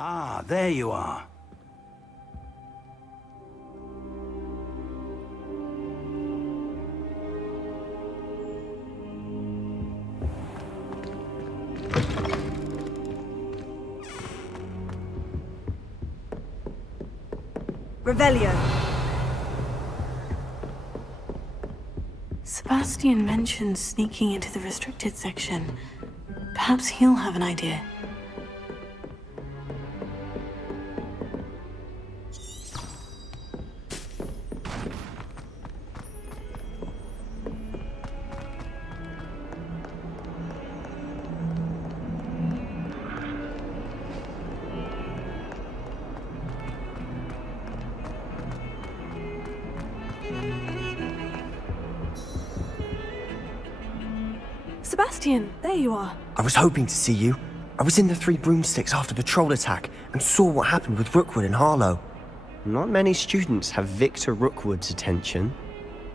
Ah, there you are. Revelio. Sebastian mentioned sneaking into the restricted section. Perhaps he'll have an idea. Sebastian, there you are. I was hoping to see you. I was in the Three Broomsticks after the troll attack and saw what happened with Rookwood and Harlow. Not many students have Victor Rookwood's attention.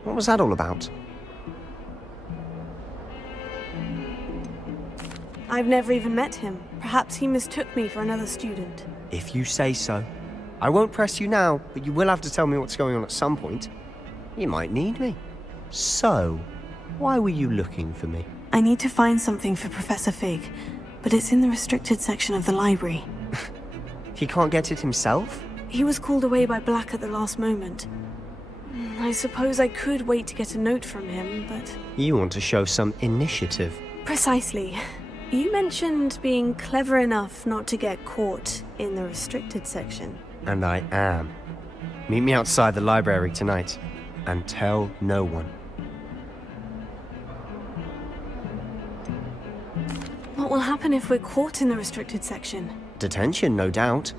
What was that all about? I've never even met him. Perhaps he mistook me for another student. If you say so. I won't press you now, but you will have to tell me what's going on at some point. You might need me. So, why were you looking for me? I need to find something for Professor Fig, but it's in the restricted section of the library. He can't get it himself? He was called away by Black at the last moment. I suppose I could wait to get a note from him, but... You want to show some initiative. Precisely. You mentioned being clever enough not to get caught in the restricted section. And I am. Meet me outside the library tonight, and tell no one. What will happen if we're caught in the restricted section? Detention, no doubt.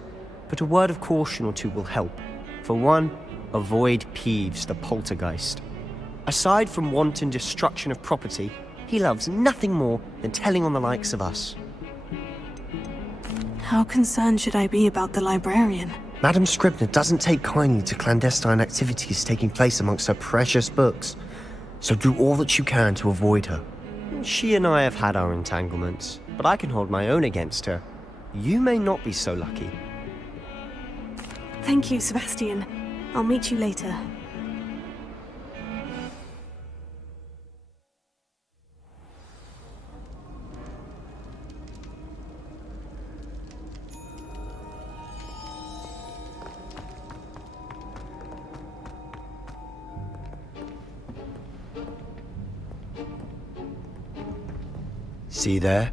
But a word of caution or two will help. For one, avoid Peeves, the poltergeist. Aside from wanton destruction of property, he loves nothing more than telling on the likes of us. How concerned should I be about the librarian? Madam Scribner doesn't take kindly to clandestine activities taking place amongst her precious books, so do all that you can to avoid her. She and I have had our entanglements, but I can hold my own against her. You may not be so lucky. Thank you, Sebastian. I'll meet you later. See there?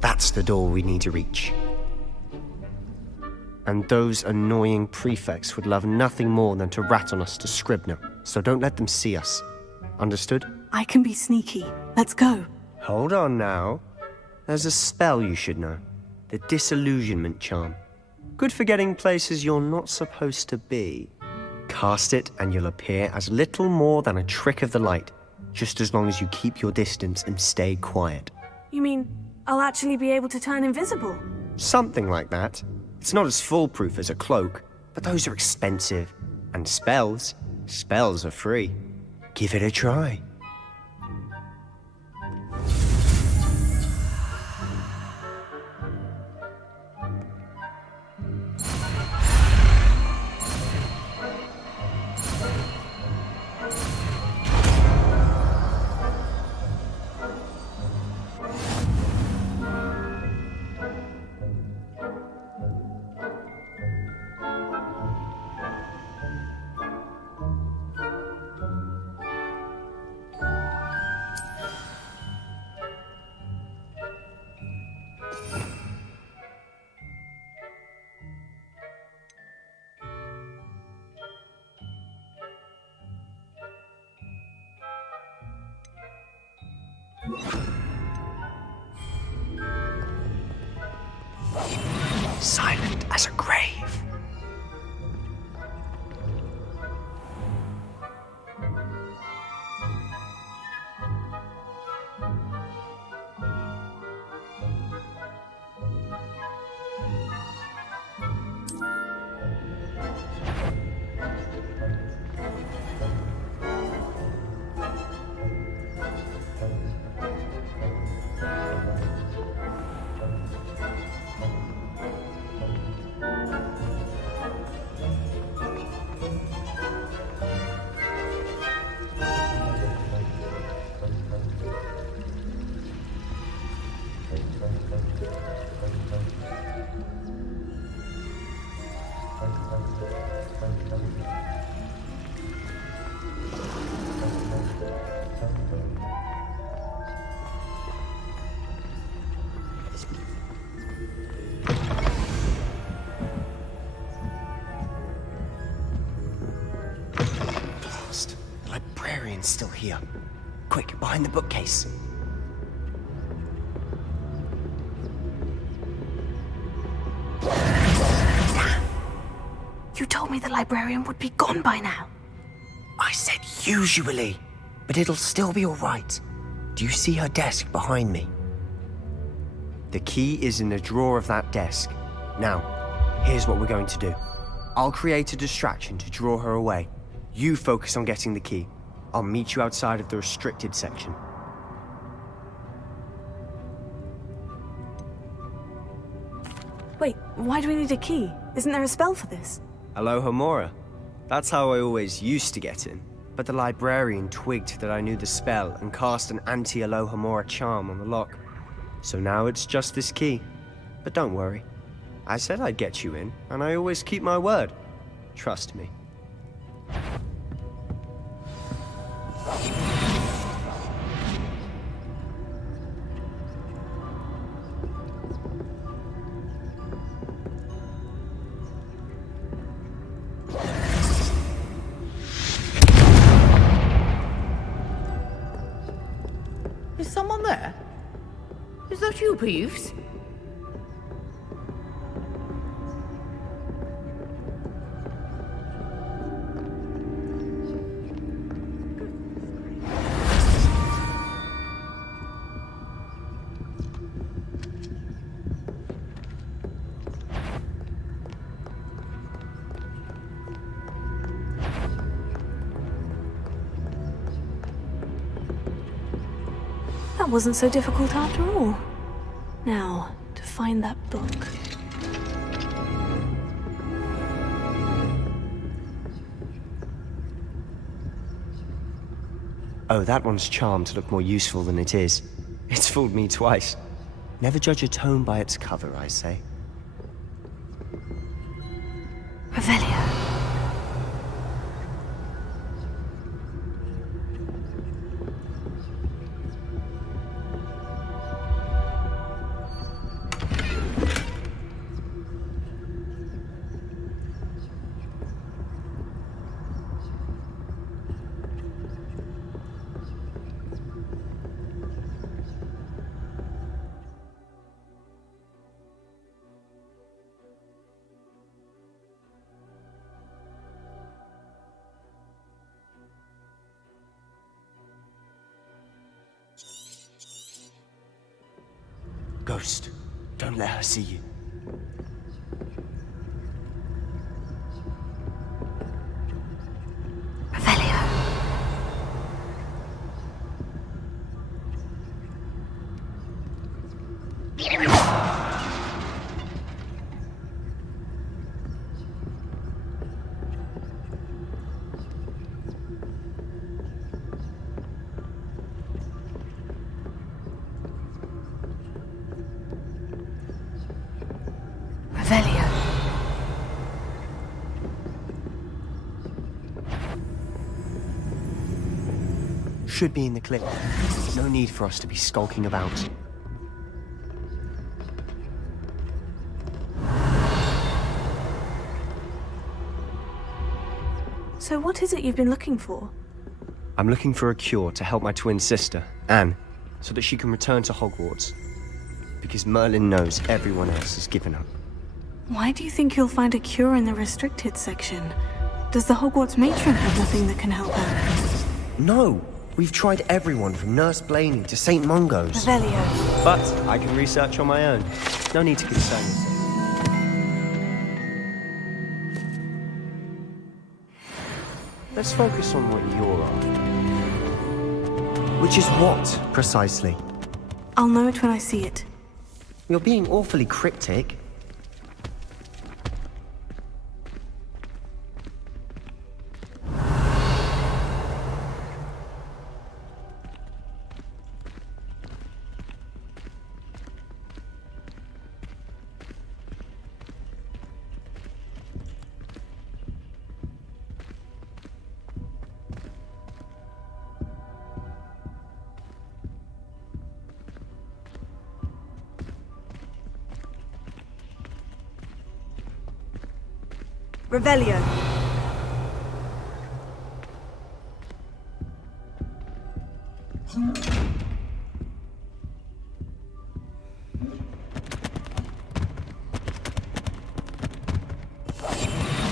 That's the door we need to reach. And those annoying prefects would love nothing more than to rat on us to Scribner, so don't let them see us. Understood? I can be sneaky. Let's go. Hold on now. There's a spell you should know. The Disillusionment Charm. Good for getting places you're not supposed to be. Cast it and you'll appear as little more than a trick of the light, just as long as you keep your distance and stay quiet. You mean I'll actually be able to turn invisible? Something like that. It's not as foolproof as a cloak, but those are expensive. And spells are free. Give it a try. Silent as a grave. Blast. The librarian's still here. Quick, behind the bookcase. You told me the librarian would be gone by now. I said usually, but it'll still be all right. Do you see her desk behind me? The key is in the drawer of that desk. Now, here's what we're going to do. I'll create a distraction to draw her away. You focus on getting the key. I'll meet you outside of the restricted section. Wait, why do we need a key? Isn't there a spell for this? Alohomora. That's how I always used to get in. But the librarian twigged that I knew the spell and cast an anti-Alohomora charm on the lock. So now it's just this key. But don't worry. I said I'd get you in, and I always keep my word. Trust me. Is someone there? Is that you, Peeves? That wasn't so difficult after all. Now, to find that book. Oh, that one's charmed to look more useful than it is. It's fooled me twice. Never judge a tome by its cover, I say. Revelio. Ghost, don't let her see you. Revelio. Revelio. Should be in the clip. No need for us to be skulking about. So what is it you've been looking for? I'm looking for a cure to help my twin sister, Anne, so that she can return to Hogwarts. Because Merlin knows everyone else has given up. Why do you think you'll find a cure in the restricted section? Does the Hogwarts matron have nothing that can help her? No! We've tried everyone from Nurse Blaney to St. Mungo's. Revelio. But I can research on my own. No need to concern yourself. Let's focus on what you're after. Which is what, precisely? I'll know it when I see it. You're being awfully cryptic. Revelio.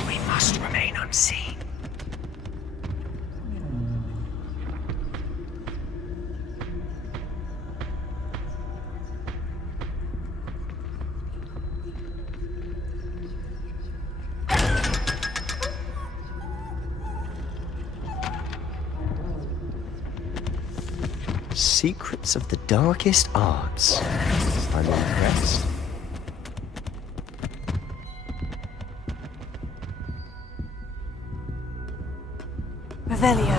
We must remain unseen. Secrets of the darkest arts. I'm impressed. Revelio.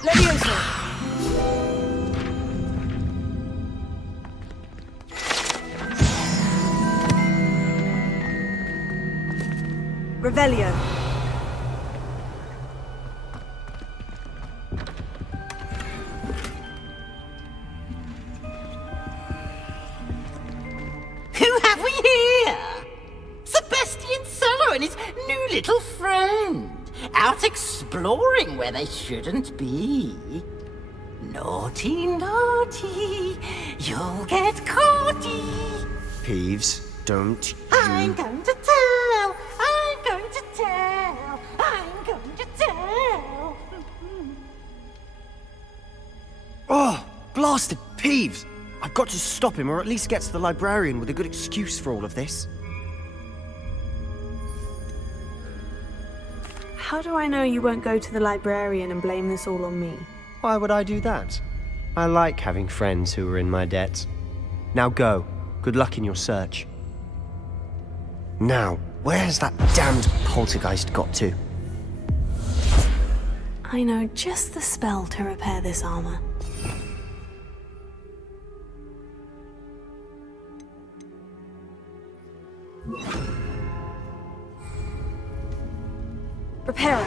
Levioso. Revelio. Who have we here? Sebastian Solo and his new little friend. Out exploring where they shouldn't be. Naughty, naughty. You'll get caughty. Peeves, don't you... I'm going to tell. I'm going to tell. I'm going to tell. Oh, blasted Peeves! I've got to stop him, or at least get to the librarian with a good excuse for all of this. How do I know you won't go to the librarian and blame this all on me? Why would I do that? I like having friends who are in my debt. Now go. Good luck in your search. Now, where's that damned poltergeist got to? I know just the spell to repair this armor. Reparo.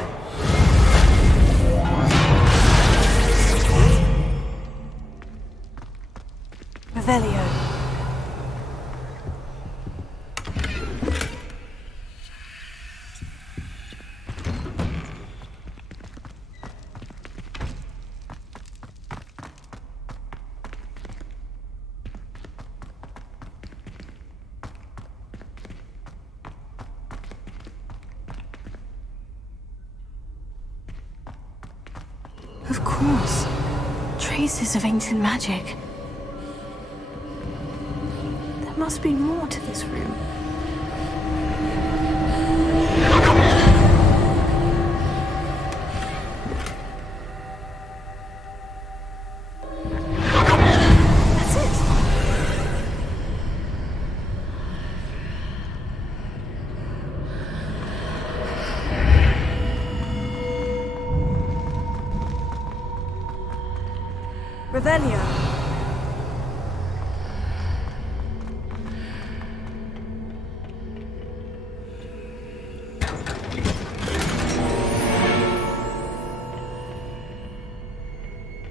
Revelio. Of course. Traces of ancient magic. There must be more to this room. That's it. Revelio.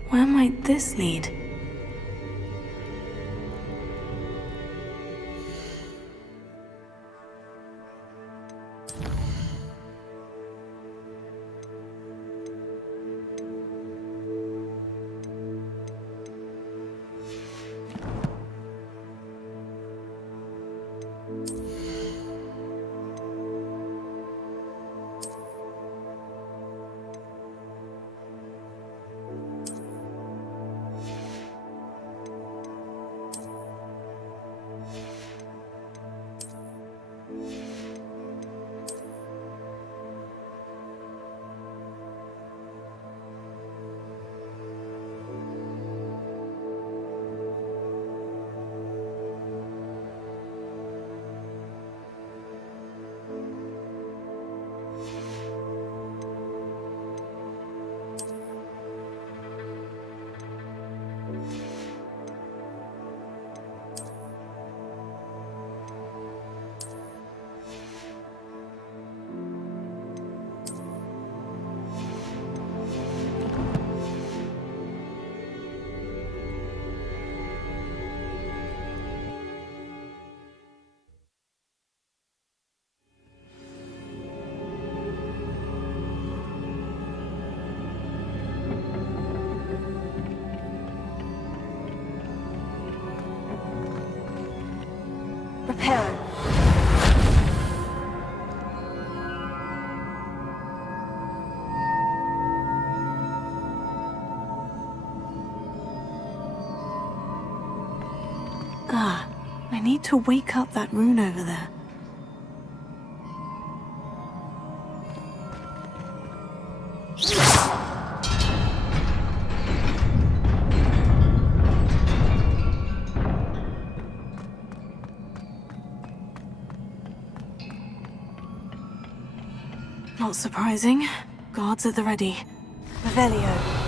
Where might this lead? need to wake up that rune over there. Not surprising. Guards at the ready. Revelio.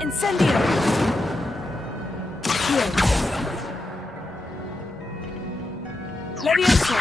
Incendio! Levioso!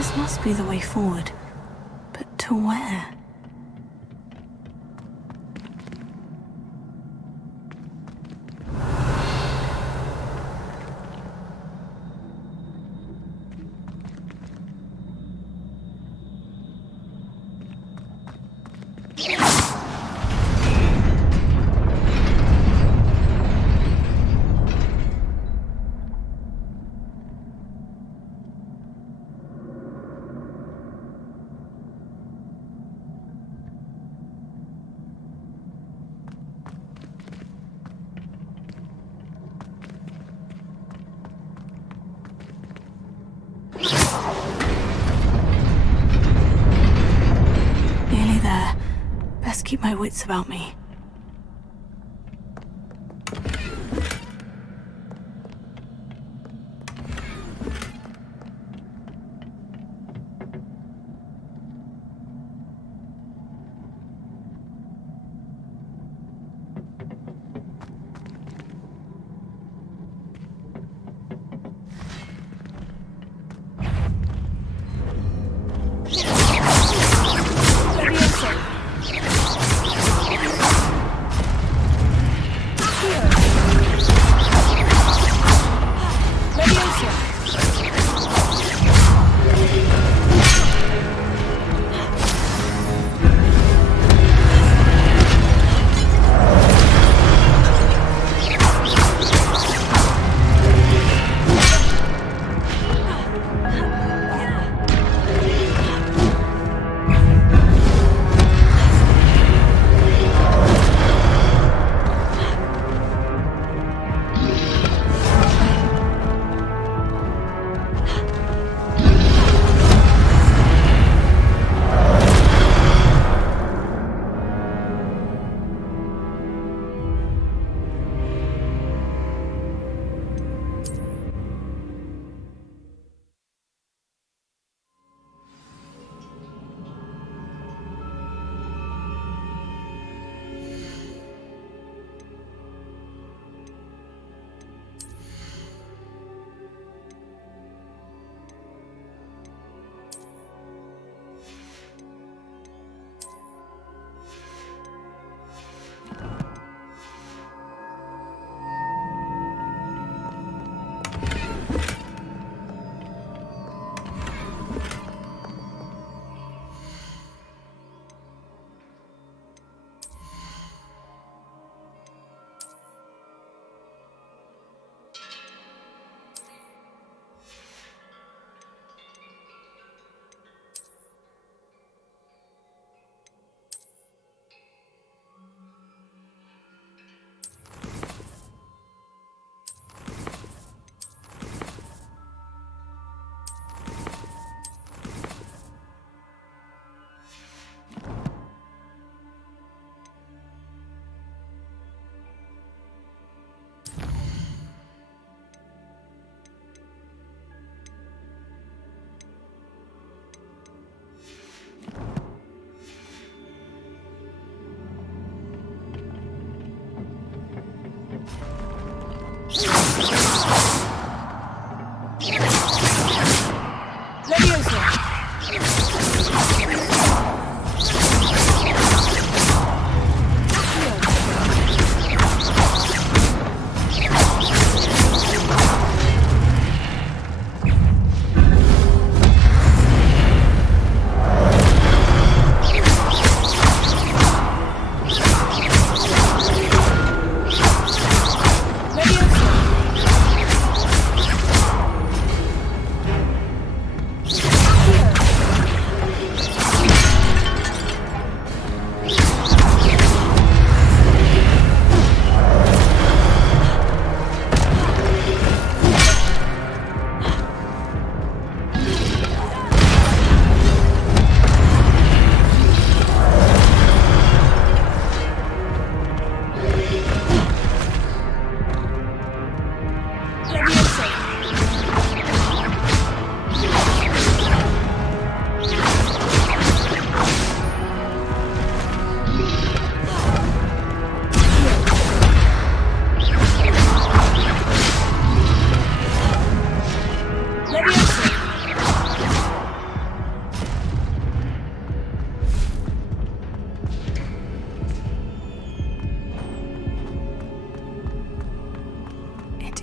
This must be the way forward. But to where? Best keep my wits about me.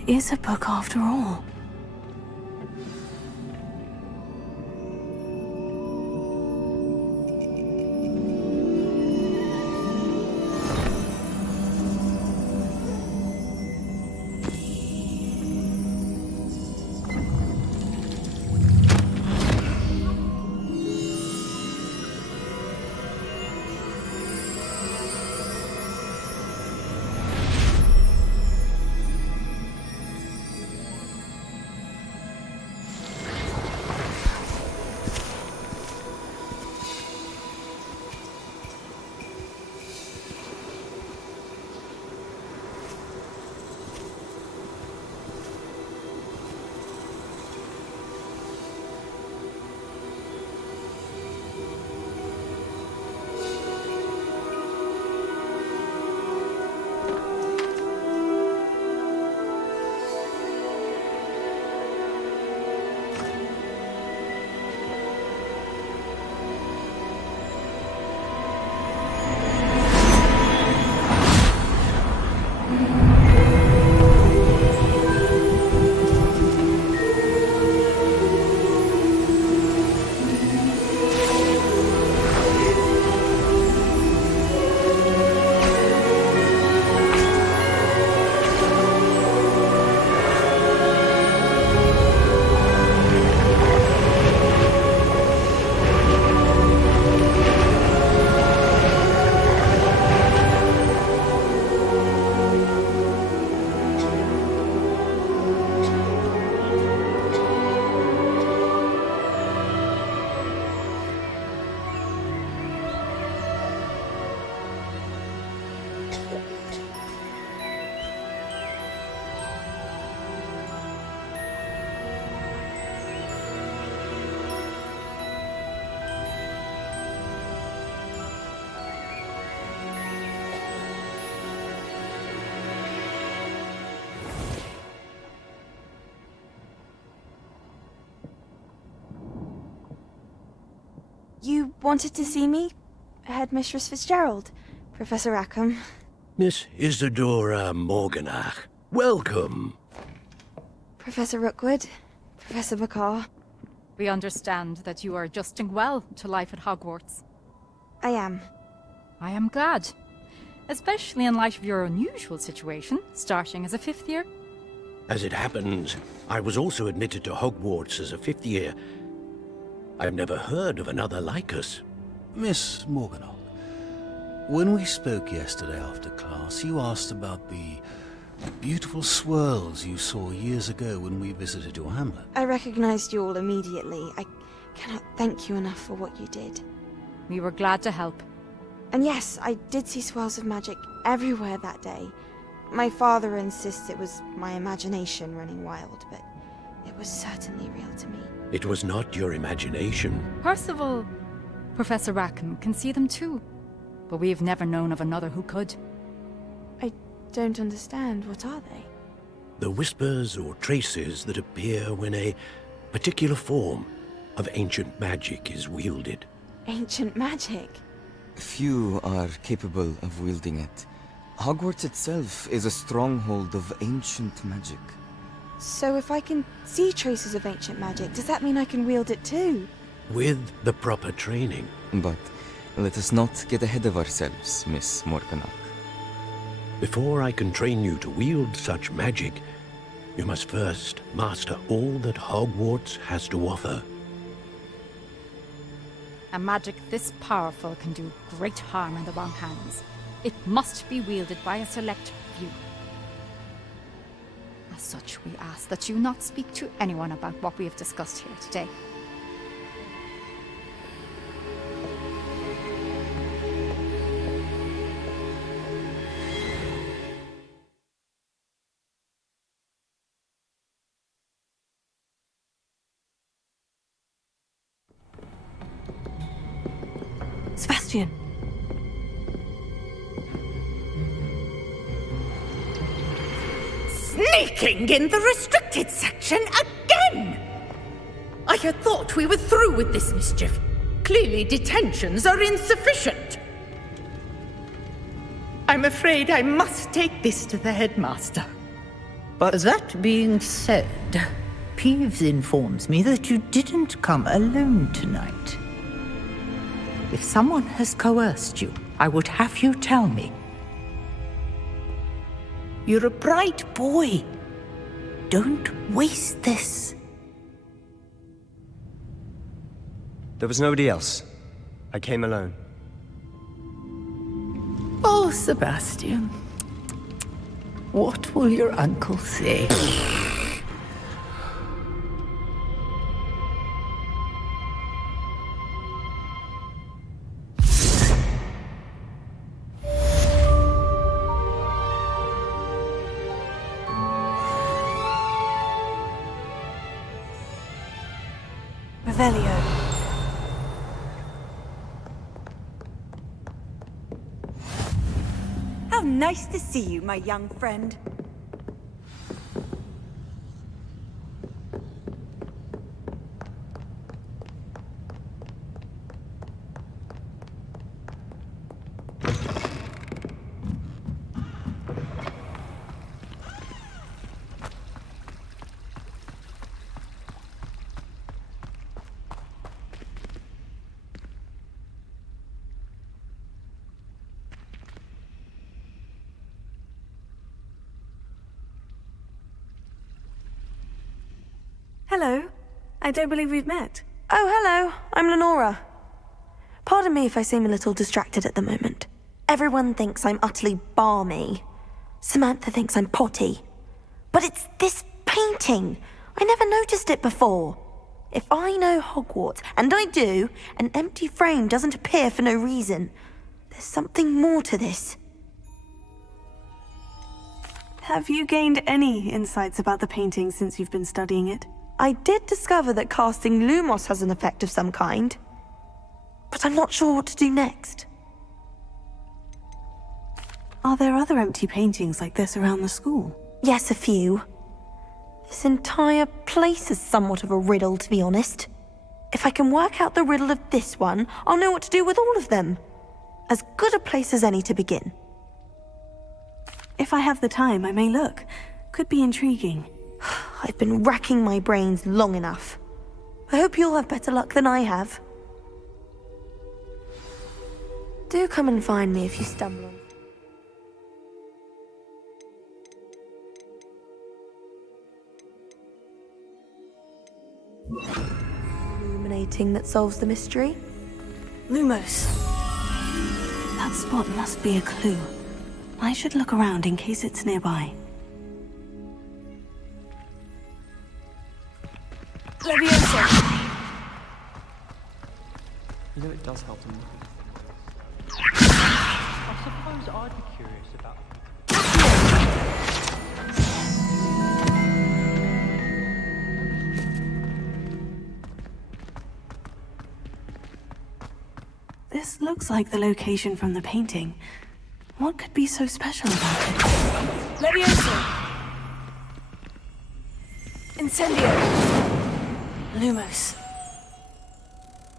Is a book after all. wanted to see me? Headmistress Fitzgerald, Professor Rackham. Miss Isadora Morganach, welcome. Professor Rookwood, Professor Bakar. We understand that you are adjusting well to life at Hogwarts. I am. I am glad. Especially in light of your unusual situation, starting as a 5th year. As it happens, I was also admitted to Hogwarts as a 5th year. I've never heard of another like us. Miss Morganach, when we spoke yesterday after class, you asked about the beautiful swirls you saw years ago when we visited your hamlet. I recognized you all immediately. I cannot thank you enough for what you did. We were glad to help. And yes, I did see swirls of magic everywhere that day. My father insists it was my imagination running wild, but it was certainly real to me. It was not your imagination. Percival, Professor Rackham can see them too. But we've never known of another who could. I don't understand. What are they? The whispers or traces that appear when a particular form of ancient magic is wielded. Ancient magic? Few are capable of wielding it. Hogwarts itself is a stronghold of ancient magic. So if I can see traces of ancient magic, does that mean I can wield it too? With the proper training. But let us not get ahead of ourselves, Miss Morganach. Before I can train you to wield such magic, you must first master all that Hogwarts has to offer. A magic this powerful can do great harm in the wrong hands. It must be wielded by a select few. As such, we ask that you not speak to anyone about what we have discussed here today. Sebastian! Sneaking in the restricted section again! I had thought we were through with this mischief. Clearly detentions are insufficient. I'm afraid I must take this to the headmaster. But that being said, Peeves informs me that you didn't come alone tonight. If someone has coerced you, I would have you tell me. You're a bright boy. Don't waste this. There was nobody else. I came alone. Oh, Sebastian. What will your uncle say? Revelio. How nice to see you, my young friend. Hello. I don't believe we've met. Oh, hello. I'm Lenora. Pardon me if I seem a little distracted at the moment. Everyone thinks I'm utterly balmy. Samantha thinks I'm potty. But it's this painting. I never noticed it before. If I know Hogwarts, and I do, an empty frame doesn't appear for no reason. There's something more to this. Have you gained any insights about the painting since you've been studying it? I did discover that casting Lumos has an effect of some kind. But I'm not sure what to do next. Are there other empty paintings like this around the school? Yes, a few. This entire place is somewhat of a riddle, to be honest. If I can work out the riddle of this one, I'll know what to do with all of them. As good a place as any to begin. If I have the time, I may look. Could be intriguing. I've been racking my brains long enough. I hope you'll have better luck than I have. Do come and find me if you stumble on. Illuminating that solves the mystery. Lumos. That spot must be a clue. I should look around in case it's nearby. Leviosa! You know, it does help them. I suppose I'd be curious about... This looks like the location from the painting. What could be so special about it? Leviosa! Incendio! Lumos.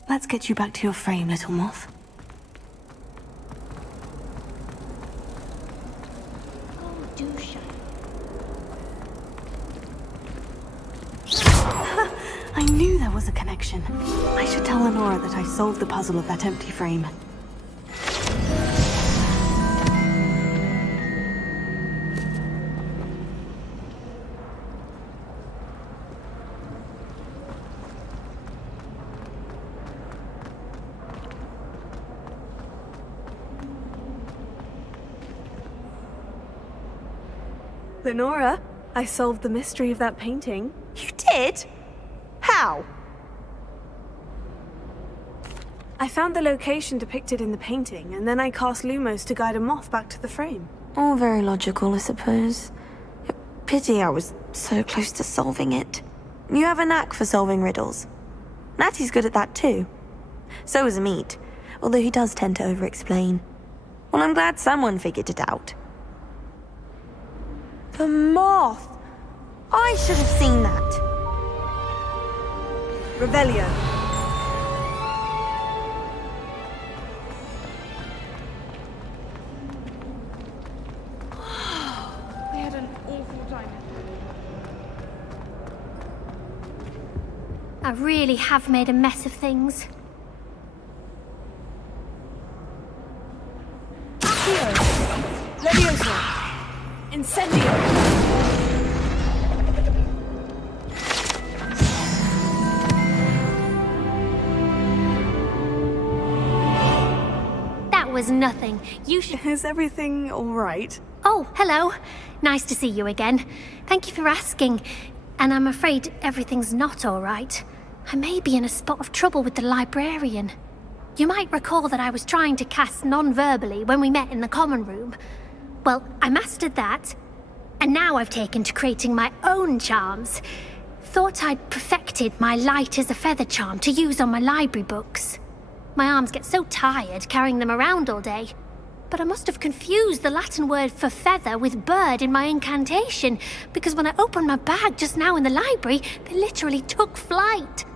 Let's get you back to your frame, little moth. Oh, do shut. I knew there was a connection. I should tell Lenora that I solved the puzzle of that empty frame. Lenora, I solved the mystery of that painting. You did? How? I found the location depicted in the painting, and then I cast Lumos to guide a moth back to the frame. All very logical, I suppose. Pity I was so close to solving it. You have a knack for solving riddles. Natty's good at that too. So is Amit, although he does tend to over-explain. Well, I'm glad someone figured it out. The moth! I should have seen that. Revelio. We had an awful time. I really have made a mess of things. Leviosa. Incendio. That was nothing. You should... Is everything all right? Oh, hello. Nice to see you again. Thank you for asking. And I'm afraid everything's not all right. I may be in a spot of trouble with the librarian. You might recall that I was trying to cast non-verbally when we met in the common room. Well, I mastered that, and now I've taken to creating my own charms. Thought I'd perfected my light as a feather charm to use on my library books. My arms get so tired carrying them around all day. But I must have confused the Latin word for feather with bird in my incantation, because when I opened my bag just now in the library, they literally took flight.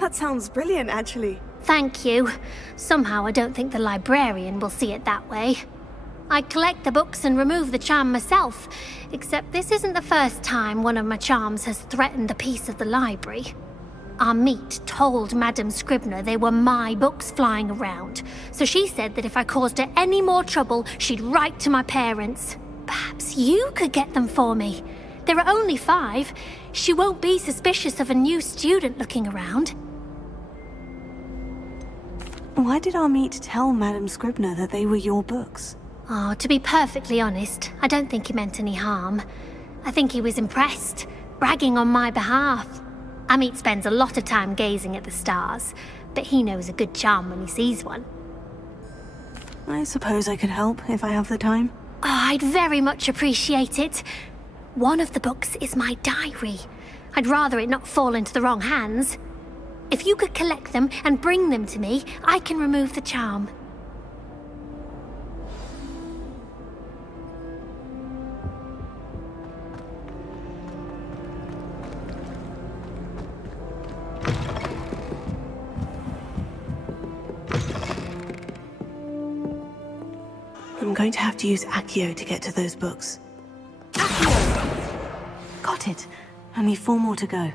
That sounds brilliant, actually. Thank you. Somehow I don't think the librarian will see it that way. I collect the books and remove the charm myself, except this isn't the first time one of my charms has threatened the peace of the library. Amit told Madame Scribner they were my books flying around, so she said that if I caused her any more trouble, she'd write to my parents. Perhaps you could get them for me. There are only 5. She won't be suspicious of a new student looking around. Why did Amit tell Madame Scribner that they were your books? Oh, to be perfectly honest, I don't think he meant any harm. I think he was impressed, bragging on my behalf. Amit spends a lot of time gazing at the stars, but he knows a good charm when he sees one. I suppose I could help if I have the time. Oh, I'd very much appreciate it. One of the books is my diary. I'd rather it not fall into the wrong hands. If you could collect them and bring them to me, I can remove the charm. I'm going to have to use Accio to get to those books. Got it. Only 4 more to go.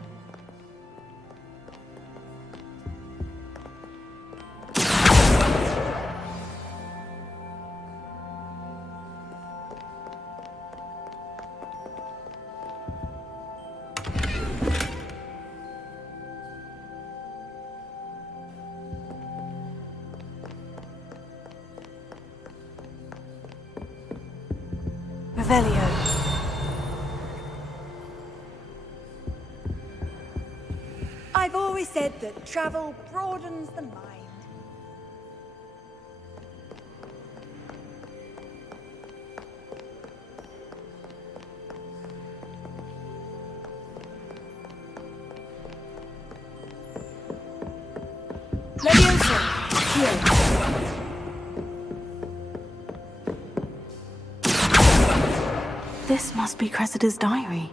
Revelio. I've always said that travel broadens the mind. Leviosa, here. This must be Cressida's diary.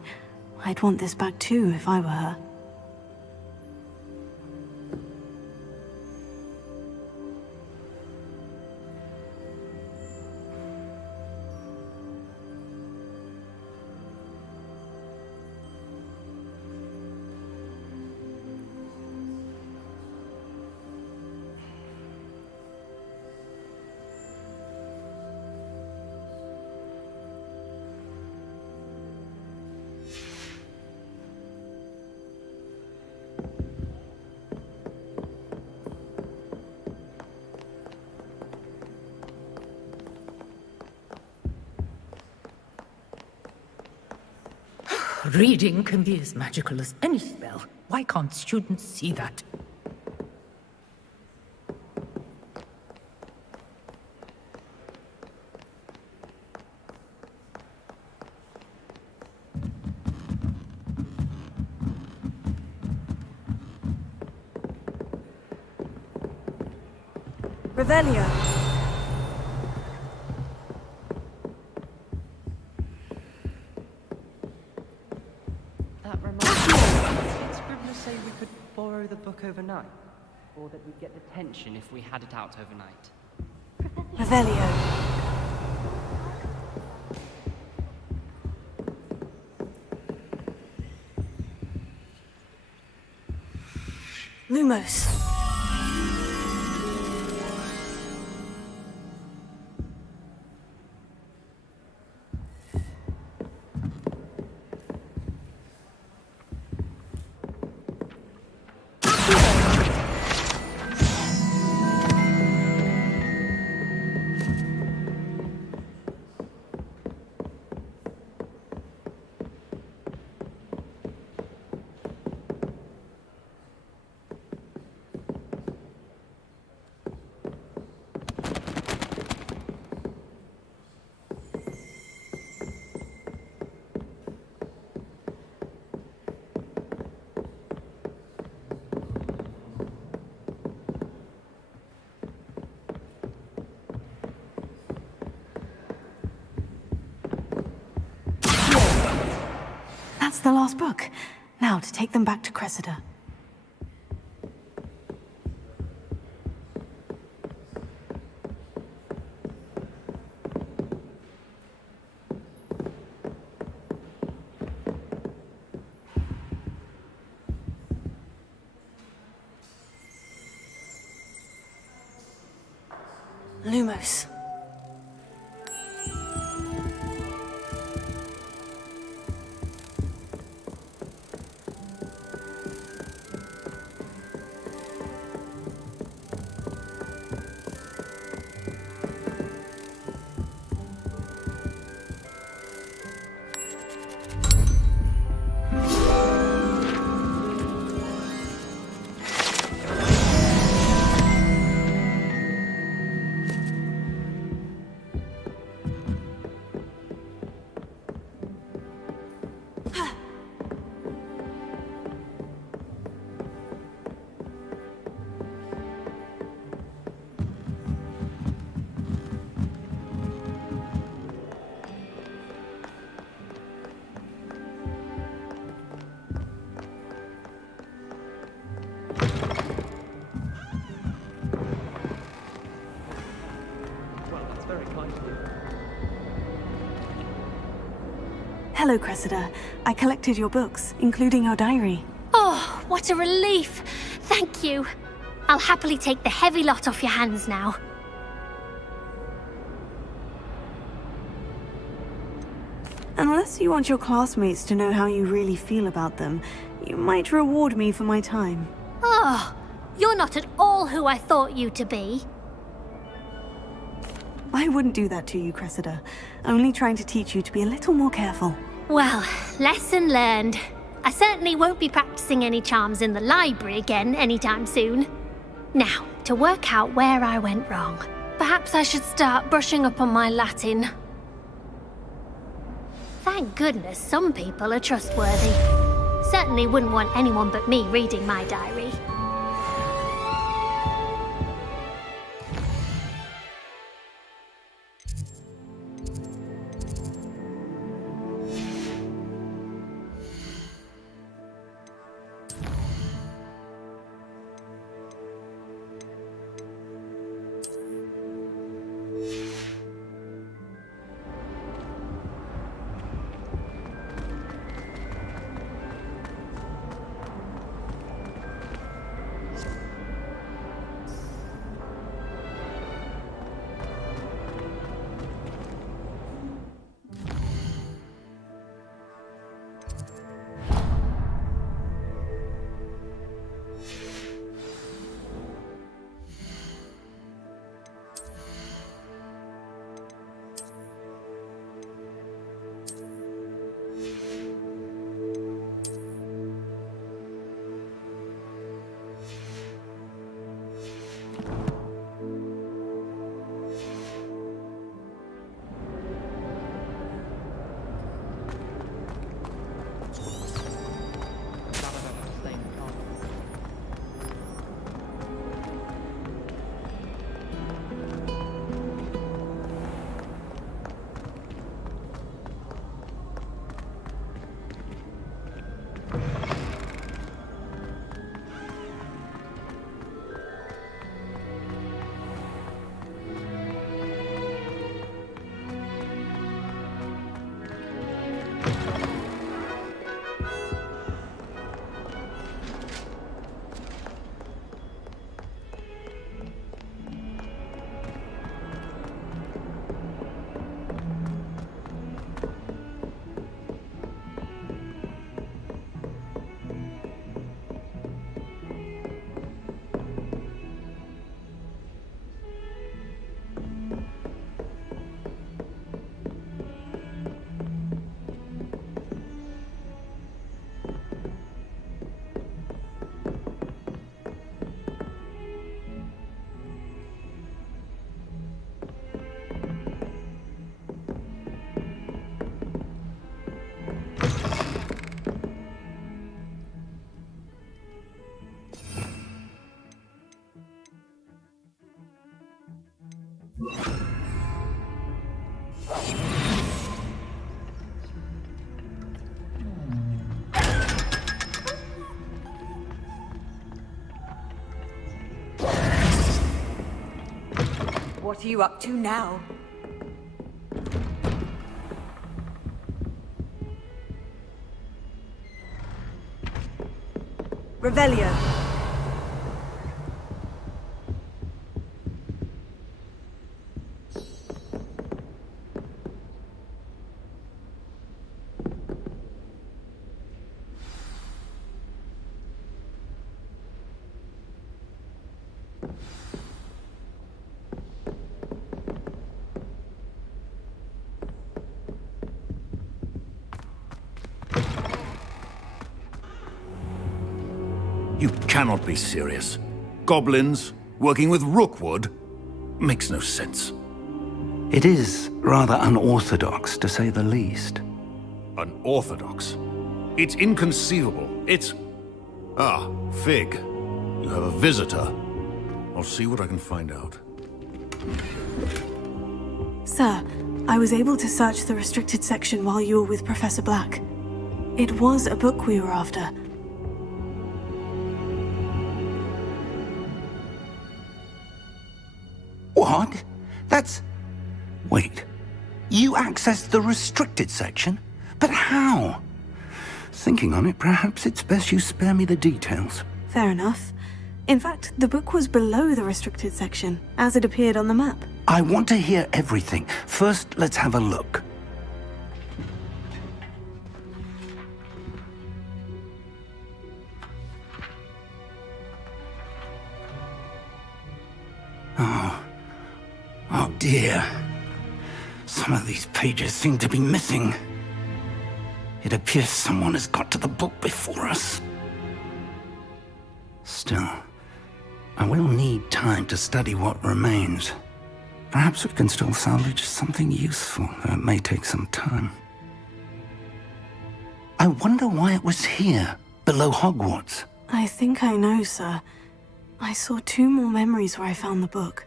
I'd want this back too if I were her. Reading can be as magical as any spell. Why can't students see that? Revelio. Say we could borrow the book overnight, or that we'd get detention if we had it out overnight. Revelio. Lumos. That's the last book. Now to take them back to Cressida. Lumos. very kind of you. Hello, Cressida. I collected your books, including your diary. Oh, what a relief! Thank you. I'll happily take the heavy lot off your hands now. Unless you want your classmates to know how you really feel about them, you might reward me for my time. Oh, you're not at all who I thought you to be. I wouldn't do that to you, Cressida. Only trying to teach you to be a little more careful. Well, lesson learned. I certainly won't be practicing any charms in the library again anytime soon. Now, to work out where I went wrong. Perhaps I should start brushing up on my Latin. Thank goodness some people are trustworthy. Certainly wouldn't want anyone but me reading my diary. What are you up to now? Revelio. You cannot be serious. Goblins working with Rookwood? Makes no sense. It is rather unorthodox, to say the least. Unorthodox? It's inconceivable. It's... Ah, Fig. You have a visitor. I'll see what I can find out. Sir, I was able to search the restricted section while you were with Professor Black. It was a book we were after. What? That's... Wait, you accessed the restricted section? But how? Thinking on it, perhaps it's best you spare me the details. Fair enough. In fact, the book was below the restricted section, as it appeared on the map. I want to hear everything. First, let's have a look. Oh dear. Some of these pages seem to be missing. It appears someone has got to the book before us. Still, I will need time to study what remains. Perhaps we can still salvage something useful, though it may take some time. I wonder why it was here, below Hogwarts. I think I know, sir. I saw 2 more memories where I found the book.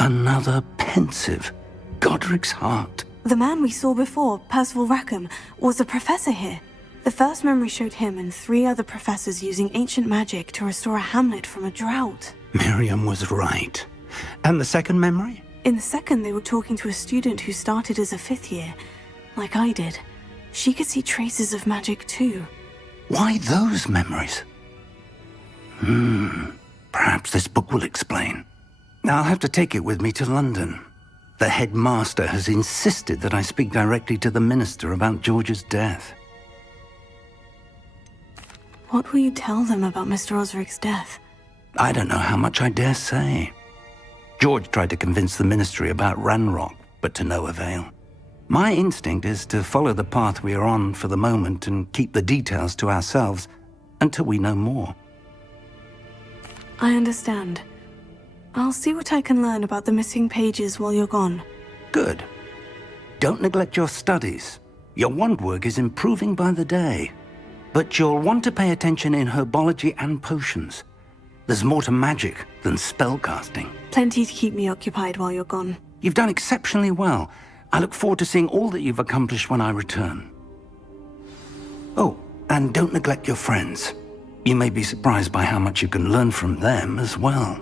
Another pensive. Godric's heart. The man we saw before, Percival Rackham, was a professor here. The first memory showed him and 3 other professors using ancient magic to restore a hamlet from a drought. Miriam was right. And the second memory? In the second, they were talking to a student who started as a 5th year, like I did. She could see traces of magic too. Why those memories? Perhaps this book will explain. I'll have to take it with me to London. The headmaster has insisted that I speak directly to the minister about George's death. What will you tell them about Mr. Osric's death? I don't know how much I dare say. George tried to convince the ministry about Ranrock, but to no avail. My instinct is to follow the path we are on for the moment and keep the details to ourselves until we know more. I understand. I'll see what I can learn about the missing pages while you're gone. Good. Don't neglect your studies. Your wand work is improving by the day. But you'll want to pay attention in herbology and potions. There's more to magic than spellcasting. Plenty to keep me occupied while you're gone. You've done exceptionally well. I look forward to seeing all that you've accomplished when I return. Oh, and don't neglect your friends. You may be surprised by how much you can learn from them as well.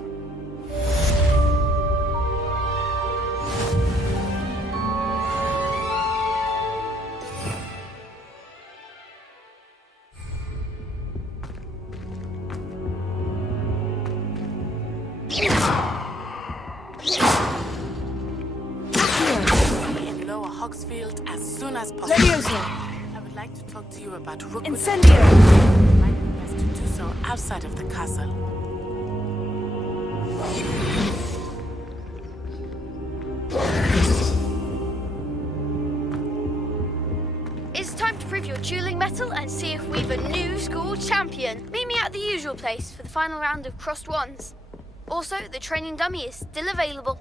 As soon as possible. I would like to talk to you about Rookwood. Incendio! It might be best to do so outside of the castle. It's time to prove your dueling mettle and see if we've a new school champion. Meet me at the usual place for the final round of crossed wands. Also, the training dummy is still available.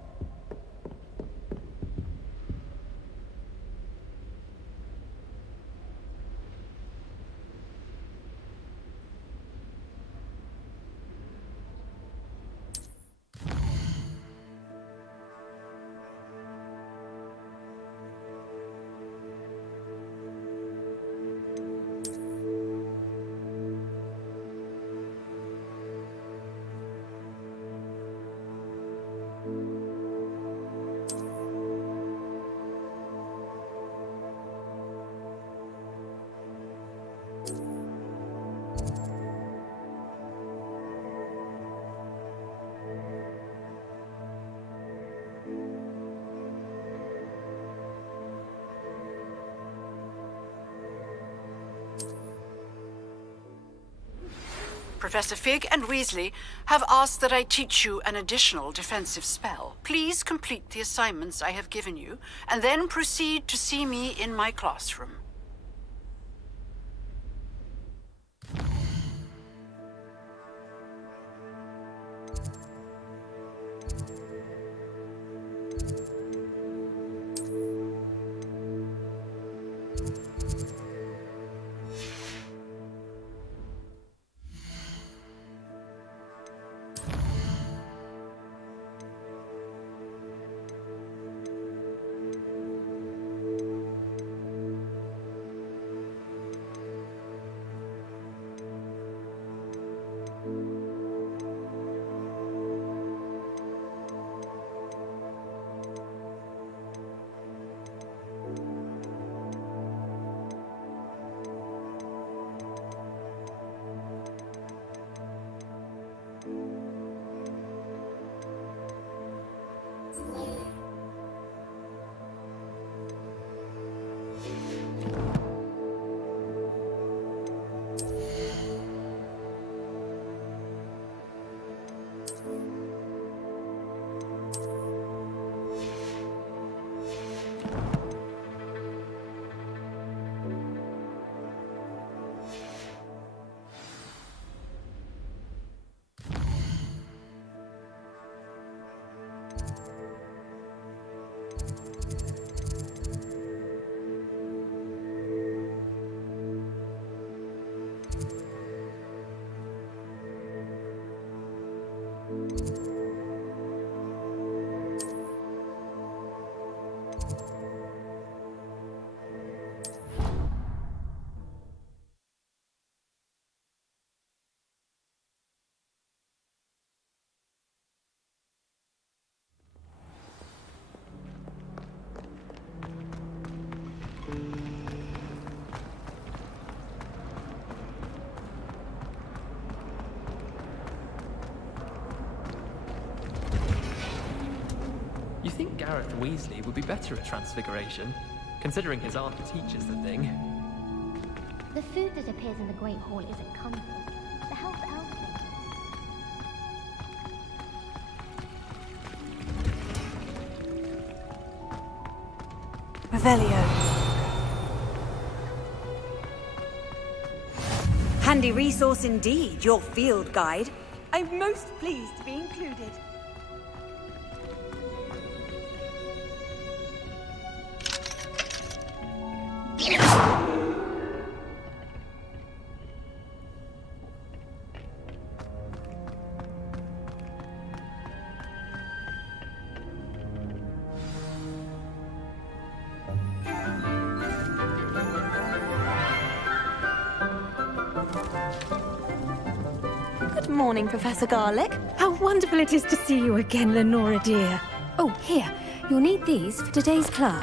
Professor Fig and Weasley have asked that I teach you an additional defensive spell. Please complete the assignments I have given you, and then proceed to see me in my classroom. You think Gareth Weasley would be better at transfiguration, considering his aunt teaches the thing? The food that appears in the Great Hall isn't comfort. The health elf Revelio. Handy resource indeed, your field guide. I'm most pleased to be included. Good morning, Professor Garlick. How wonderful it is to see you again, Lenora dear. Oh, here. You'll need these for today's class.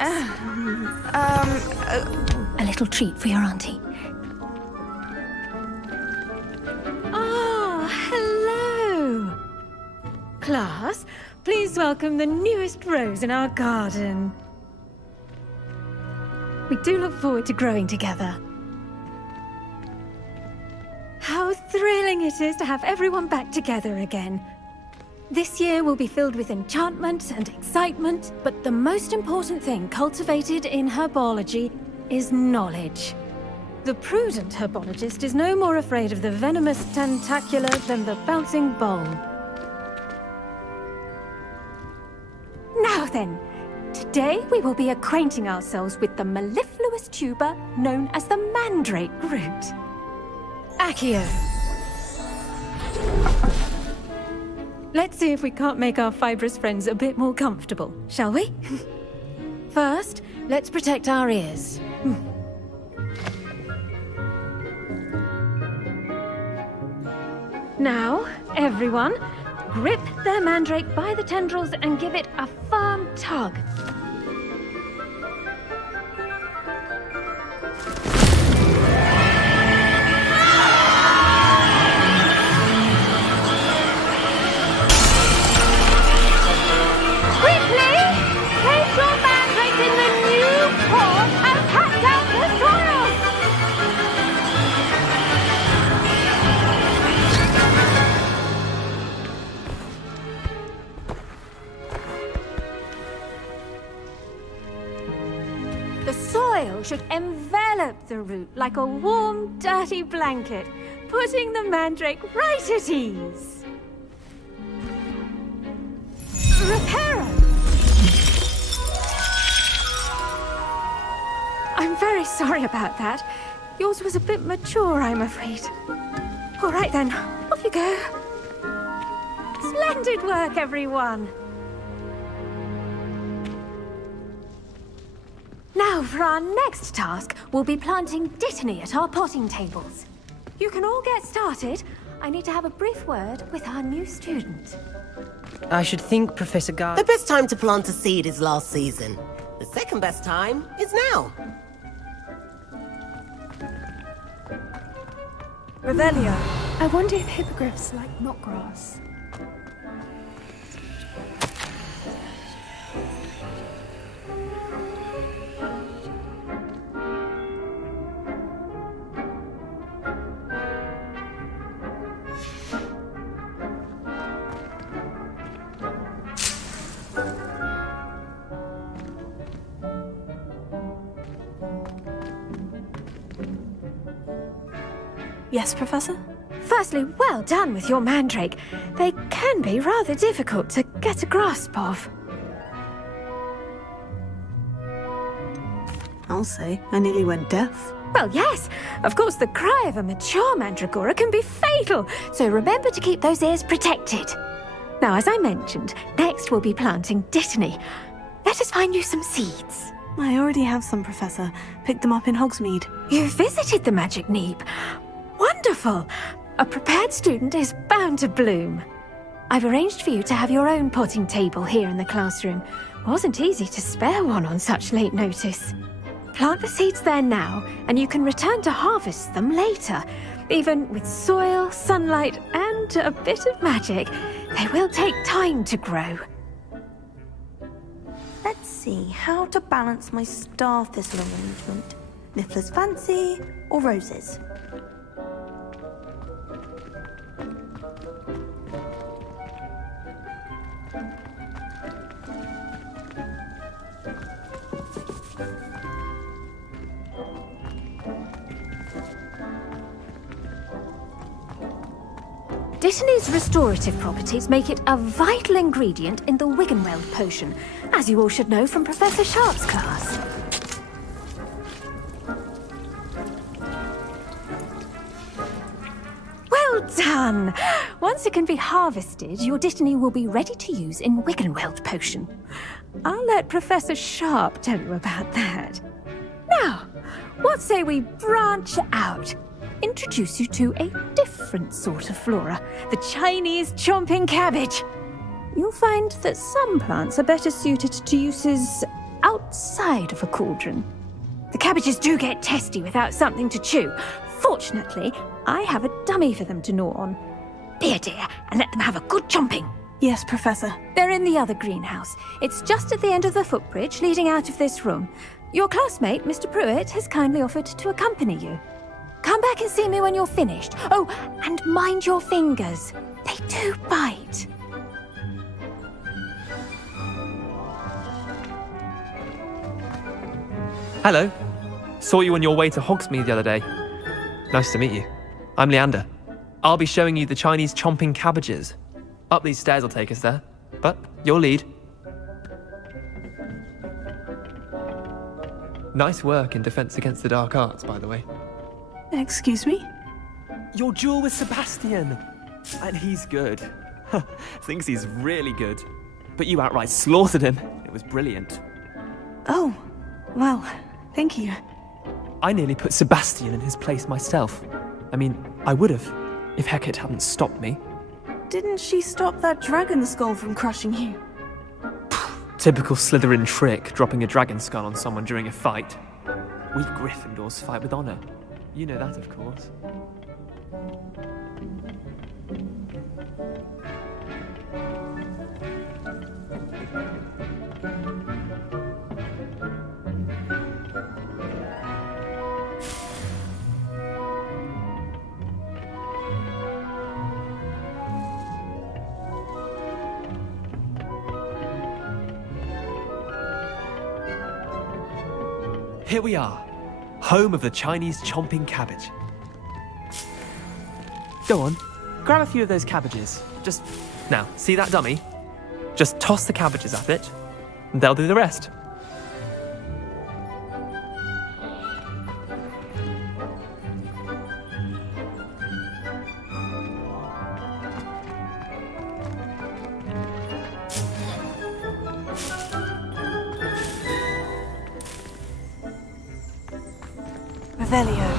A little treat for your auntie. Ah, hello. Class, please welcome the newest rose in our garden. We do look forward to growing together. How thrilling it is to have everyone back together again. This year will be filled with enchantment and excitement, but the most important thing cultivated in herbology is knowledge. The prudent herbologist is no more afraid of the venomous tentacular than the bouncing bulb. Now then, today we will be acquainting ourselves with the mellifluous tuber known as the mandrake root. Accio. Let's see if we can't make our fibrous friends a bit more comfortable, shall we? First, let's protect our ears. Now, everyone, grip their mandrake by the tendrils and give it a firm tug. Should envelop the root like a warm, dirty blanket, putting the mandrake right at ease. Reparo! I'm very sorry about that. Yours was a bit mature, I'm afraid. All right then, off you go. Splendid work, everyone. Now, for our next task, we'll be planting dittany at our potting tables. You can all get started. I need to have a brief word with our new student. I should think, Professor The best time to plant a seed is last season. The second best time is now. Revelio. I wonder if hippogriffs like knotgrass. Yes, Professor? Firstly, well done with your mandrake. They can be rather difficult to get a grasp of. I'll say, I nearly went deaf. Well, yes. Of course, the cry of a mature mandragora can be fatal, so remember to keep those ears protected. Now, as I mentioned, next we'll be planting dittany. Let us find you some seeds. I already have some, Professor. Picked them up in Hogsmeade. You visited the Magic Neep. Wonderful. A prepared student is bound to bloom. I've arranged for you to have your own potting table here in the classroom. Wasn't easy to spare one on such late notice. Plant the seeds there now, and you can return to harvest them later. Even with soil, sunlight, and a bit of magic, they will take time to grow. Let's see how to balance my star thistle arrangement. Niffler's fancy or roses? Dittany's restorative properties make it a vital ingredient in the Wiggenweld potion, as you all should know from Professor Sharp's class. Well done! Once it can be harvested, your Dittany will be ready to use in Wiggenweld potion. I'll let Professor Sharp tell you about that. Now, what say we branch out? Introduce you to a different sort of flora, the Chinese chomping cabbage. You'll find that some plants are better suited to uses outside of a cauldron. The cabbages do get testy without something to chew. Fortunately, I have a dummy for them to gnaw on. Be a dear and let them have a good chomping. Yes, Professor. They're in the other greenhouse. It's just at the end of the footbridge leading out of this room. Your classmate, Mr. Pruitt, has kindly offered to accompany you. Come back and see me when you're finished. Oh, and mind your fingers. They do bite. Hello. Saw you on your way to Hogsmeade the other day. Nice to meet you. I'm Leander. I'll be showing you the Chinese chomping cabbages. Up these stairs will take us there, but you'll lead. Nice work in Defense Against the Dark Arts, by the way. Excuse me? Your duel with Sebastian! And he's good. Thinks he's really good. But you outright slaughtered him. It was brilliant. Oh, well, thank you. I nearly put Sebastian in his place myself. I mean, I would have, if Hecate hadn't stopped me. Didn't she stop that dragon skull from crushing you? Typical Slytherin trick, dropping a dragon skull on someone during a fight. We Gryffindors fight with honor. You know that, of course. Here we are, home of the Chinese chomping cabbage. Go on, grab a few of those cabbages. Now, see that dummy? Just toss the cabbages at it, and they'll do the rest. Revelio.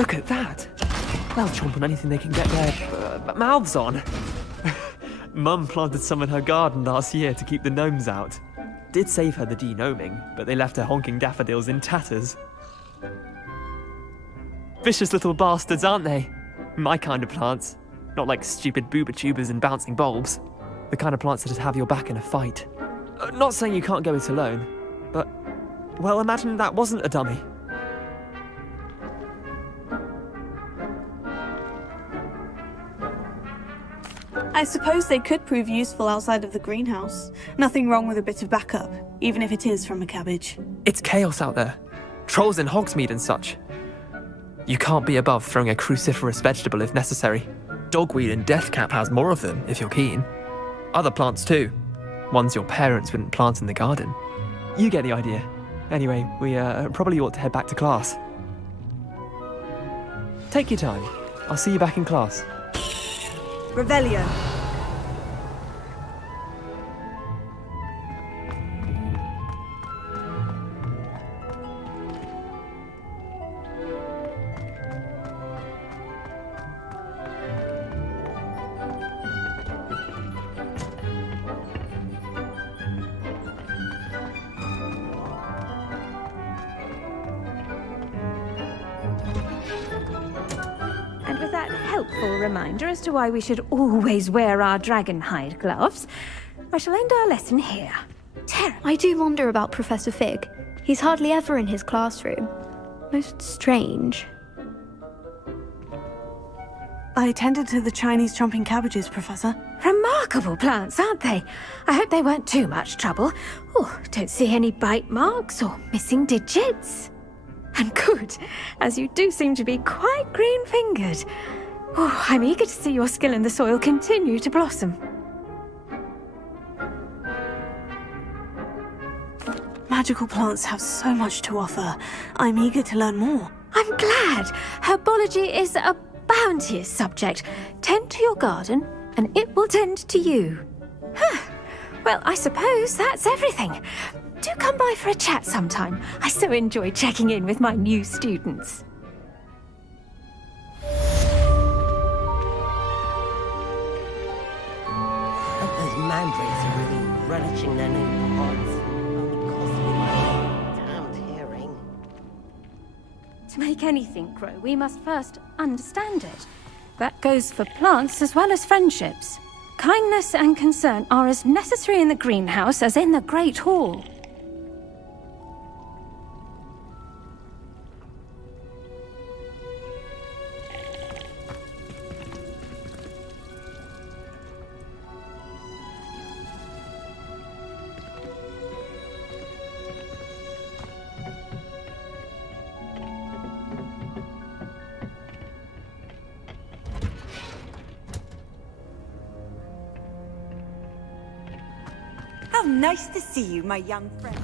Look at that! They'll chomp on anything they can get their mouths on. Mum planted some in her garden last year to keep the gnomes out. Did save her the de-gnoming, but they left her honking daffodils in tatters. Vicious little bastards, aren't they? My kind of plants. Not like stupid booba tubers and bouncing bulbs. The kind of plants that just have your back in a fight. Not saying you can't go it alone, but, well, imagine that wasn't a dummy. I suppose they could prove useful outside of the greenhouse. Nothing wrong with a bit of backup, even if it is from a cabbage. It's chaos out there. Trolls in Hogsmeade and such. You can't be above throwing a cruciferous vegetable if necessary. Dogweed and deathcap has more of them, if you're keen. Other plants too. Ones your parents wouldn't plant in the garden. You get the idea. Anyway, we probably ought to head back to class. Take your time. I'll see you back in class. Revelio. And with that helpful reminder as to why we should always wear our dragon hide gloves, I shall end our lesson here. I do wonder about Professor Fig. He's hardly ever in his classroom. Most strange. I tended to the Chinese chomping cabbages, Professor. Remarkable plants, aren't they? I hope they weren't too much trouble. Oh, don't see any bite marks or missing digits. And good, as you do seem to be quite green-fingered. Oh, I'm eager to see your skill in the soil continue to blossom. Magical plants have so much to offer. I'm eager to learn more. I'm glad. Herbology is a bounteous subject. Tend to your garden, and it will tend to you. Well, I suppose that's everything. Do come by for a chat sometime. I so enjoy checking in with my new students. Those mandrakes are really relishing their new pods. Only cost me my damned hearing. To make anything grow, we must first understand it. That goes for plants as well as friendships. Kindness and concern are as necessary in the greenhouse as in the Great Hall. How nice to see you, my young friend.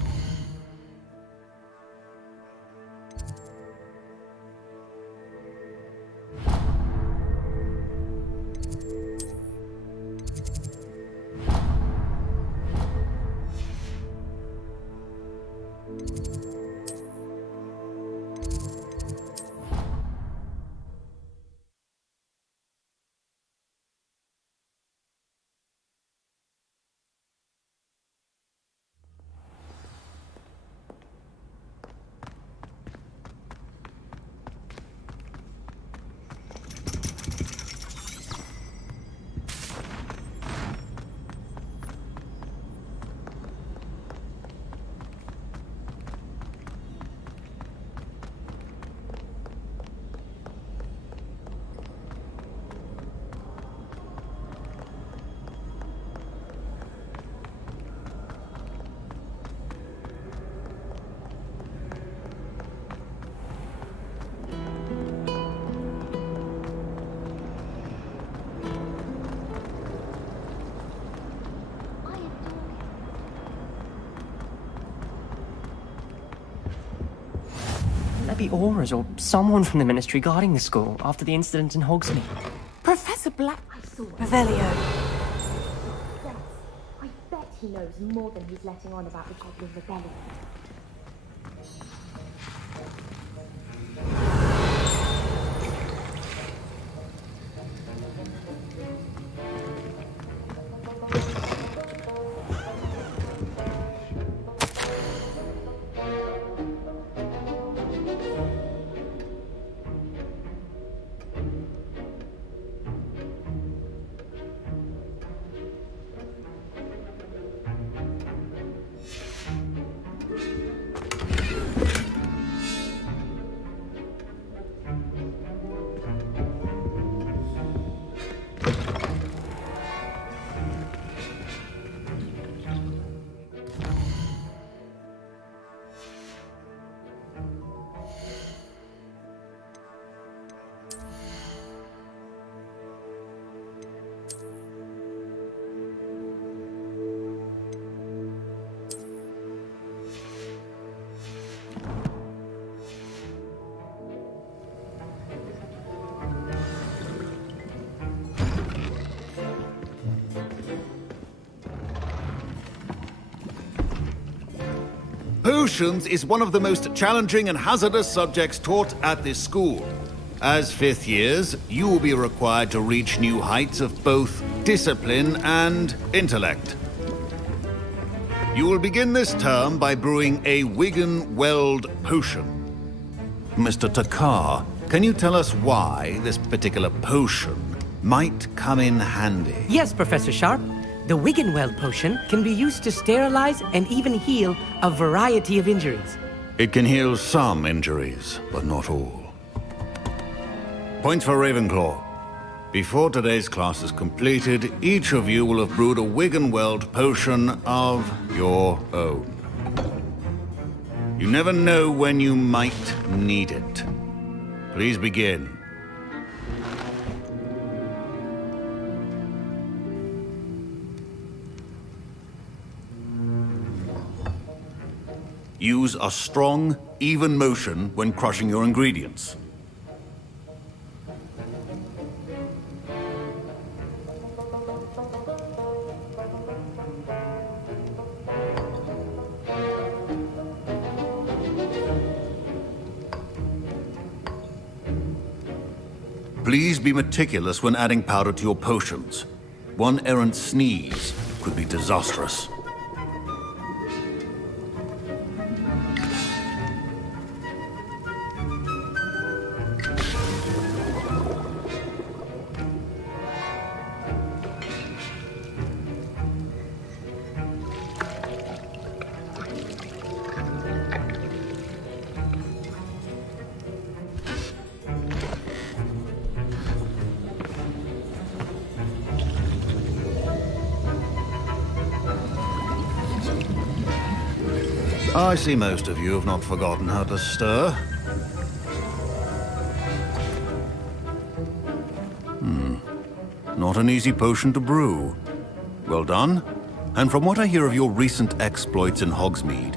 Be Auras or someone from the Ministry guarding the school after the incident in Hogsmeade. Professor Black... Revelio. Yes, I bet he knows more than he's letting on about the Goblin Rebellion. Potions is one of the most challenging and hazardous subjects taught at this school. As fifth years, you will be required to reach new heights of both discipline and intellect. You will begin this term by brewing a Wiggenweld potion. Mr. Takar, can you tell us why this particular potion might come in handy? Yes, Professor Sharp. The Wiggenweld potion can be used to sterilize and even heal a variety of injuries. It can heal some injuries, but not all. Points for Ravenclaw. Before today's class is completed, each of you will have brewed a Wiggenweld potion of your own. You never know when you might need it. Please begin. Use a strong, even motion when crushing your ingredients. Please be meticulous when adding powder to your potions. One errant sneeze could be disastrous. I see most of you have not forgotten how to stir. Not an easy potion to brew. Well done. And from what I hear of your recent exploits in Hogsmeade,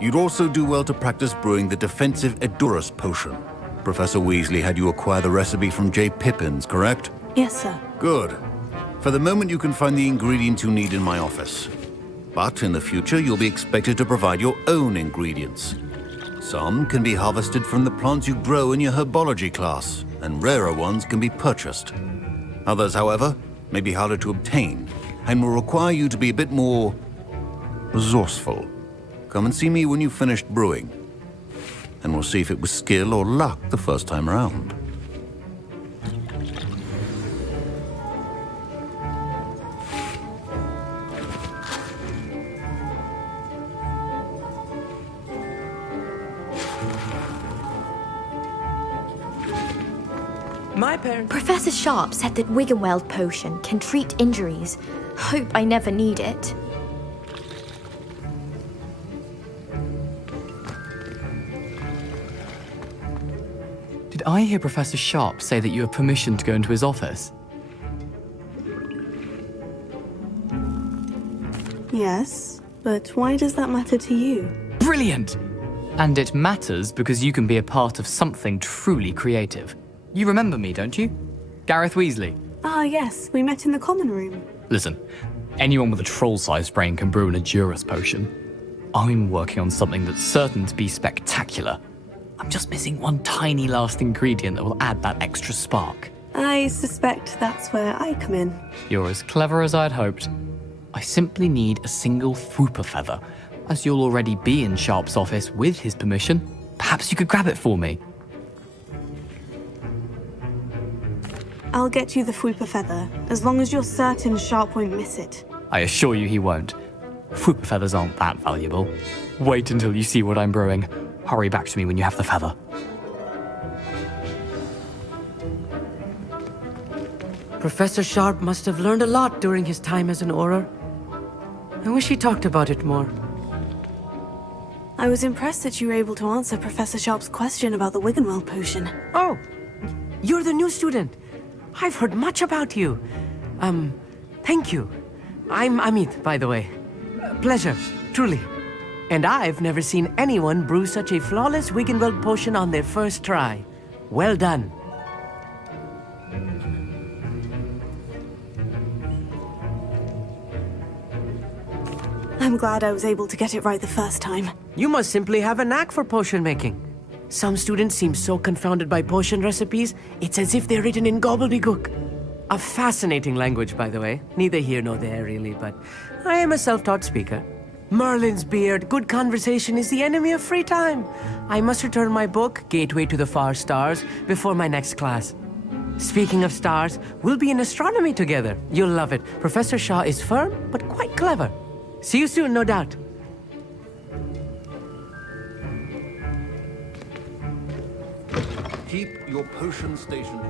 you'd also do well to practice brewing the defensive Edurus potion. Professor Weasley had you acquire the recipe from J. Pippins, correct? Yes, sir. Good. For the moment, you can find the ingredients you need in my office. But in the future, you'll be expected to provide your own ingredients. Some can be harvested from the plants you grow in your herbology class, and rarer ones can be purchased. Others, however, may be harder to obtain, and will require you to be a bit more resourceful. Come and see me when you've finished brewing, and we'll see if it was skill or luck the first time around. My parents... Professor Sharp said that Wiggenweld potion can treat injuries. Hope I never need it. Did I hear Professor Sharp say that you have permission to go into his office? Yes, but why does that matter to you? Brilliant! And it matters because you can be a part of something truly creative. You remember me, don't you? Gareth Weasley. Ah, yes, we met in the common room. Listen, anyone with a troll-sized brain can brew an Edurus potion. I'm working on something that's certain to be spectacular. I'm just missing one tiny last ingredient that will add that extra spark. I suspect that's where I come in. You're as clever as I'd hoped. I simply need a single Fwooper feather. As you'll already be in Sharp's office with his permission, perhaps you could grab it for me. I'll get you the Fwooper feather, as long as you're certain Sharp won't miss it. I assure you he won't. Fwooper feathers aren't that valuable. Wait until you see what I'm brewing. Hurry back to me when you have the feather. Professor Sharp must have learned a lot during his time as an Auror. I wish he talked about it more. I was impressed that you were able to answer Professor Sharp's question about the Wiggenweld potion. Oh, you're the new student. I've heard much about you. Thank you. I'm Amit, by the way. Pleasure, truly. And I've never seen anyone brew such a flawless Wiggenweld potion on their first try. Well done. I'm glad I was able to get it right the first time. You must simply have a knack for potion making. Some students seem so confounded by potion recipes, it's as if they're written in gobbledygook. A fascinating language, by the way. Neither here nor there, really, but I am a self-taught speaker. Merlin's beard, good conversation is the enemy of free time. I must return my book, Gateway to the Far Stars, before my next class. Speaking of stars, we'll be in astronomy together. You'll love it. Professor Shaw is firm, but quite clever. See you soon, no doubt. Keep your potion station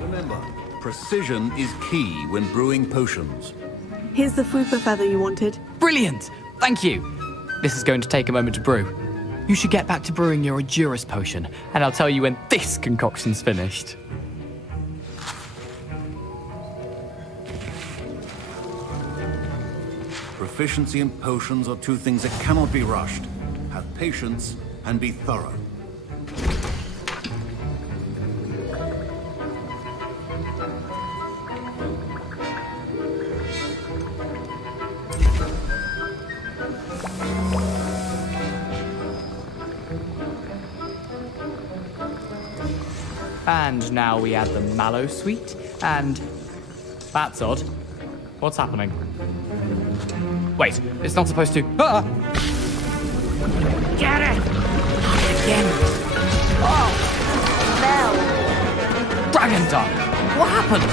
Remember, precision is key when brewing potions. Here's the fupa feather you wanted. Brilliant! Thank you! This is going to take a moment to brew. You should get back to brewing your Edurus potion, and I'll tell you when this concoction's finished. Proficiency in potions are two things that cannot be rushed. Have patience and be thorough. And now we add the mallow sweet, and... That's odd. What's happening? Wait, it's not supposed to... Ah! Get it! Again! Oh, Mel. Dragon Dung! What happened?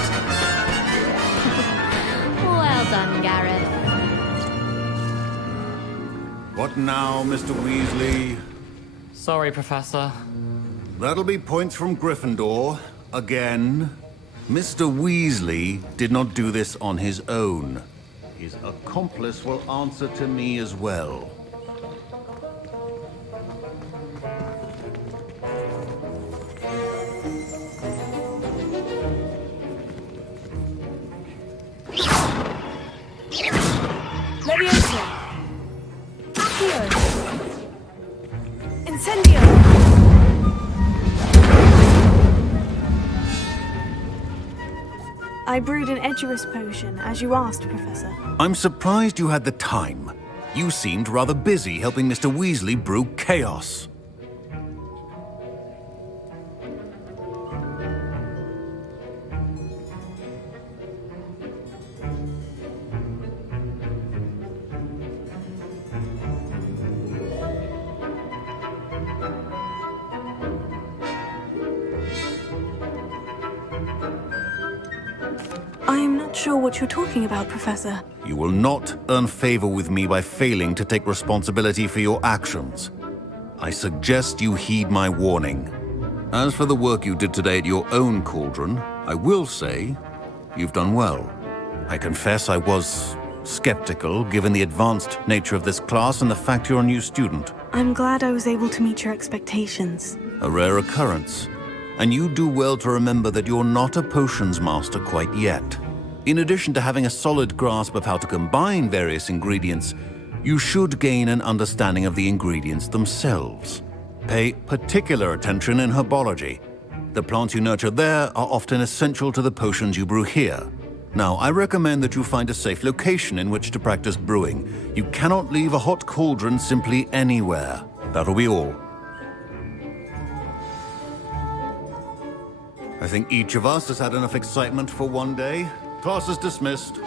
Well done, Gareth. What now, Mr. Weasley? Sorry, Professor. That'll be points from Gryffindor. Again. Mr. Weasley did not do this on his own. His accomplice will answer to me as well. Leviosa! Accio! Incendio! I brewed an Edurus potion, as you asked, Professor. I'm surprised you had the time. You seemed rather busy helping Mr. Weasley brew chaos. I'm not sure what you're talking about, Professor. You will not earn favor with me by failing to take responsibility for your actions. I suggest you heed my warning. As for the work you did today at your own cauldron, I will say you've done well. I confess I was skeptical, given the advanced nature of this class and the fact you're a new student. I'm glad I was able to meet your expectations. A rare occurrence. And you do well to remember that you're not a potions master quite yet. In addition to having a solid grasp of how to combine various ingredients, you should gain an understanding of the ingredients themselves. Pay particular attention in herbology. The plants you nurture there are often essential to the potions you brew here. Now, I recommend that you find a safe location in which to practice brewing. You cannot leave a hot cauldron simply anywhere. That'll be all. I think each of us has had enough excitement for one day. Class is dismissed.